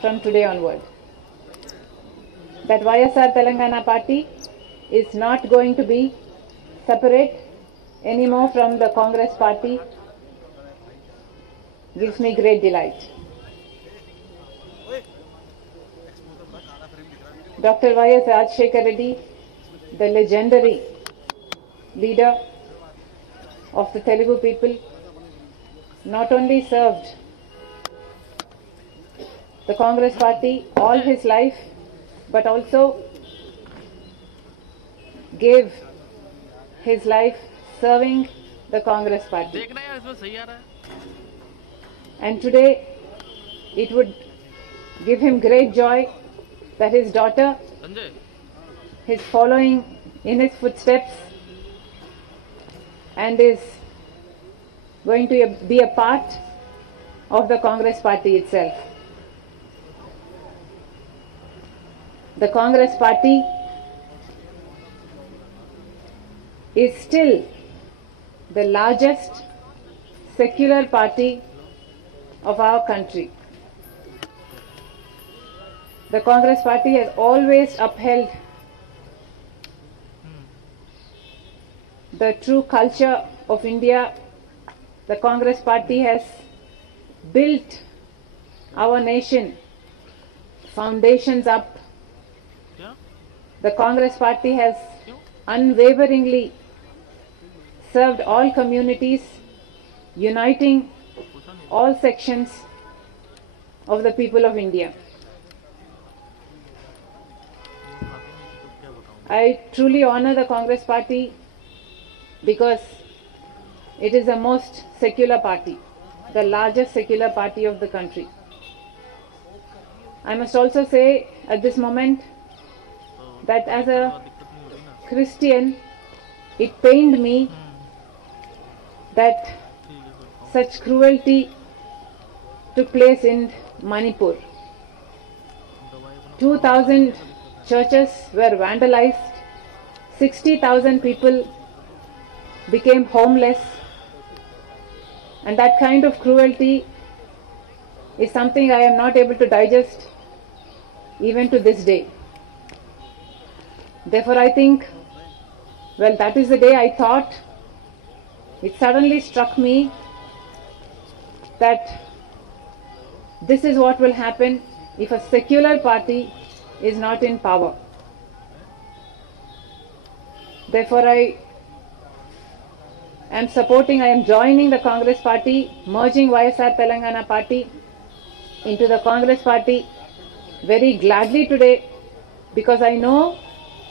from today onward. That YSR Telangana party is not going to be separate anymore from the Congress party gives me great delight. Dr. Y.S. Rajshekhar Reddy, the legendary leader of the Telugu people, not only served the Congress party all his life, but also gave his life serving the Congress party. And today it would give him great joy that his daughter is following in his footsteps and is going to be a part of the Congress party itself. The Congress party is still the largest secular party of our country. The Congress party has always upheld the true culture of India. The Congress party has built our nation foundations up. The Congress party has unwaveringly served all communities, uniting all sections of the people of India. I truly honor the Congress party because it is the most secular party, the largest secular party of the country. I must also say at this moment that as a Christian, it pained me that such cruelty took place in Manipur. 2,000 churches were vandalized, 60,000 people became homeless, and that kind of cruelty is something I am not able to digest even to this day. Therefore I think, well, that is the day I thought, it suddenly struck me that this is what will happen if a secular party is not in power. Therefore I am joining the Congress party, merging YSR Telangana party into the Congress party very gladly today, because I know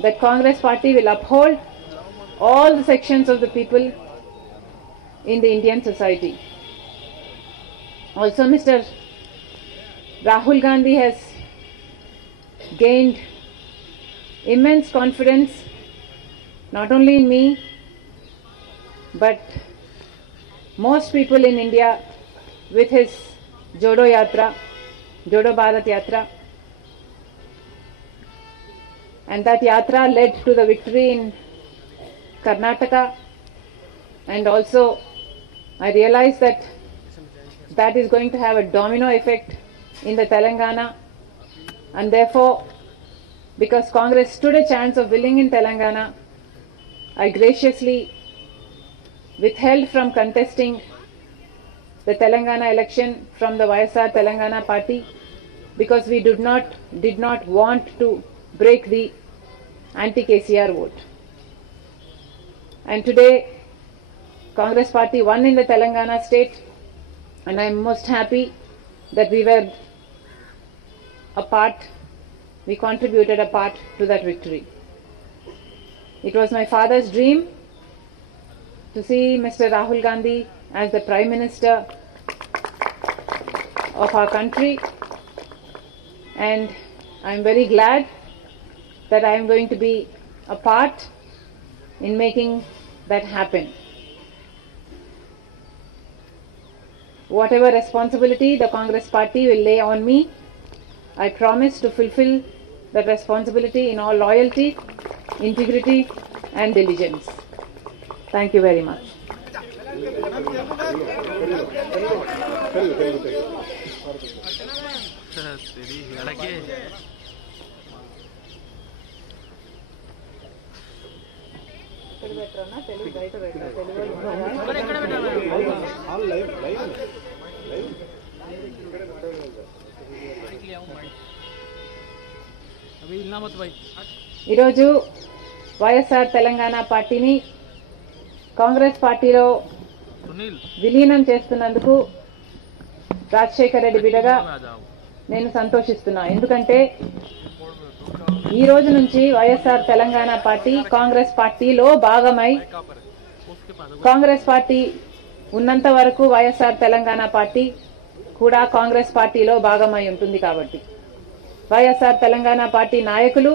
that Congress party will uphold all the sections of the people in the Indian society. Also, Mr. Rahul Gandhi has gained immense confidence not only in me, but most people in India with his Jodo Yatra, Jodo Bharat Yatra. And that yatra led to the victory in Karnataka, and also I realized that that is going to have a domino effect in the Telangana, and therefore, because Congress stood a chance of winning in Telangana, I graciously withheld from contesting the Telangana election from the YSR Telangana party, because we did not want to break the anti-KCR vote. And today Congress party won in the Telangana state, and I am most happy that we contributed a part to that victory. It was my father's dream to see Mr. Rahul Gandhi as the Prime Minister of our country, and I am very glad that I am going to be a part in making that happen. Whatever responsibility the Congress party will lay on me, I promise to fulfill that responsibility in all loyalty, integrity and diligence. Thank you very much. ఈరోజు వైఎస్ఆర్ తెలంగాణ పార్టీని కాంగ్రెస్ పార్టీలో విలీనం చేస్తున్నందుకు రాజశేఖర్ రెడ్డి బిడ్డగా నేను సంతోషిస్తున్నా. ఎందుకంటే ఈ రోజు నుంచి వైఎస్ఆర్ తెలంగాణ పార్టీ కాంగ్రెస్ పార్టీలో భాగమై కాంగ్రెస్ పార్టీ ఉన్నంత వరకు వైఎస్ఆర్ తెలంగాణ పార్టీ కూడా కాంగ్రెస్ పార్టీలో భాగమై ఉంటుంది. కాబట్టి వైఎస్ఆర్ తెలంగాణ పార్టీ నాయకులు,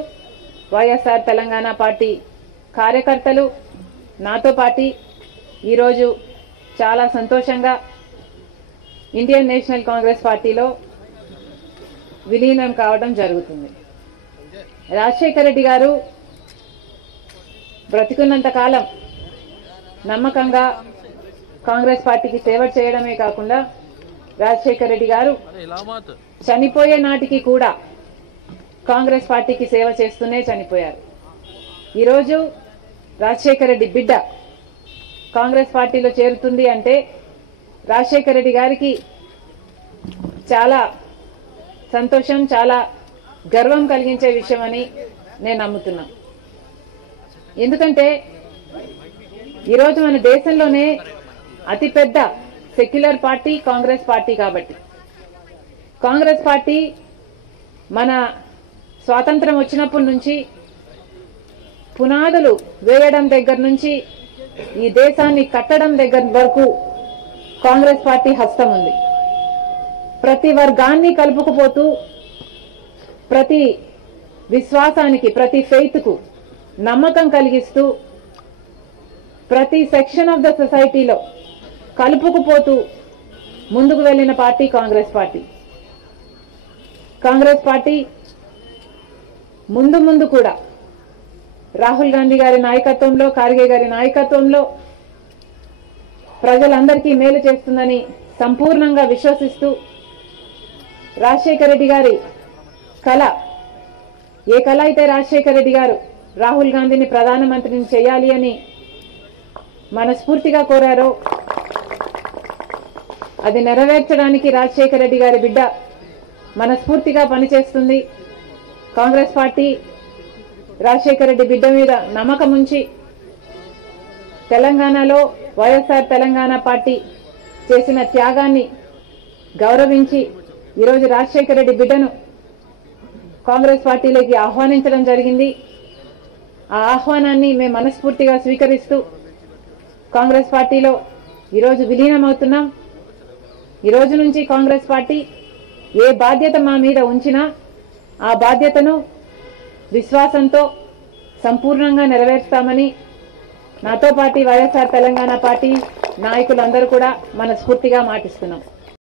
వైఎస్ఆర్ తెలంగాణ పార్టీ కార్యకర్తలు నాతో పాటు ఈరోజు చాలా సంతోషంగా ఇండియన్ నేషనల్ కాంగ్రెస్ పార్టీలో విలీనం కావడం జరుగుతుంది. రాజశేఖర్ రెడ్డి గారు బ్రతికున్నంత కాలం నమ్మకంగా కాంగ్రెస్ పార్టీకి సేవ చేయడమే కాకుండా రాజశేఖర్ రెడ్డి గారు చనిపోయే నాటికి కూడా కాంగ్రెస్ పార్టీకి సేవ చేస్తూనే చనిపోయారు. ఈరోజు రాజశేఖర్ రెడ్డి బిడ్డ కాంగ్రెస్ పార్టీలో చేరుతుంది అంటే రాజశేఖర్ రెడ్డి గారికి చాలా సంతోషం, చాలా గర్వం కలిగించే విషయం అని నేను నమ్ముతున్నా. ఎందుకంటే ఈరోజు మన దేశంలోనే అతిపెద్ద సెక్యులర్ పార్టీ కాంగ్రెస్ పార్టీ. కాబట్టి కాంగ్రెస్ పార్టీ మన స్వాతంత్రం వచ్చినప్పటి నుంచి పునాదులు వేయడం దగ్గర నుంచి ఈ దేశాన్ని కట్టడం దగ్గర వరకు కాంగ్రెస్ పార్టీ హస్తం ఉంది. ప్రతి వర్గాన్ని కలుపుకుపోతూ, ప్రతి విశ్వాసానికి, ప్రతి ఫెయిత్కు నమ్మకం కలిగిస్తూ, ప్రతి సెక్షన్ ఆఫ్ ద సొసైటీలో కలుపుకుపోతూ ముందుకు వెళ్లిన పార్టీ కాంగ్రెస్ పార్టీ. కాంగ్రెస్ పార్టీ ముందు కూడా రాహుల్ గాంధీ గారి నాయకత్వంలో, ఖార్గే గారి నాయకత్వంలో ప్రజలందరికీ మేలు చేస్తుందని సంపూర్ణంగా విశ్వసిస్తూ, రాజశేఖర్ రెడ్డి గారి కళ, ఏ కళ అయితే రాజశేఖర్ రెడ్డి గారు రాహుల్ గాంధీని ప్రధానమంత్రిని చేయాలి అని మనస్ఫూర్తిగా కోరారో అది నెరవేర్చడానికి రాజశేఖర్ రెడ్డి గారి బిడ్డ మనస్ఫూర్తిగా పనిచేస్తుంది. కాంగ్రెస్ పార్టీ రాజశేఖర్ రెడ్డి బిడ్డ మీద నమ్మకం ఉంచి తెలంగాణలో వైఎస్ఆర్ తెలంగాణ పార్టీ చేసిన త్యాగాన్ని గౌరవించి ఈరోజు రాజశేఖర్ రెడ్డి బిడ్డను కాంగ్రెస్ పార్టీలోకి ఆహ్వానించడం జరిగింది. ఆ ఆహ్వానాన్ని మేము మనస్ఫూర్తిగా స్వీకరిస్తూ కాంగ్రెస్ పార్టీలో ఈరోజు విలీనమవుతున్నాం. ఈరోజు నుంచి కాంగ్రెస్ పార్టీ ఏ బాధ్యత మా మీద ఉంచినా ఆ బాధ్యతను విశ్వాసంతో సంపూర్ణంగా నెరవేర్స్తామని నాతో పాటు వైఎస్ఆర్ తెలంగాణ పార్టీ నాయకులందరూ కూడా మనస్ఫూర్తిగా మాటిస్తున్నాం.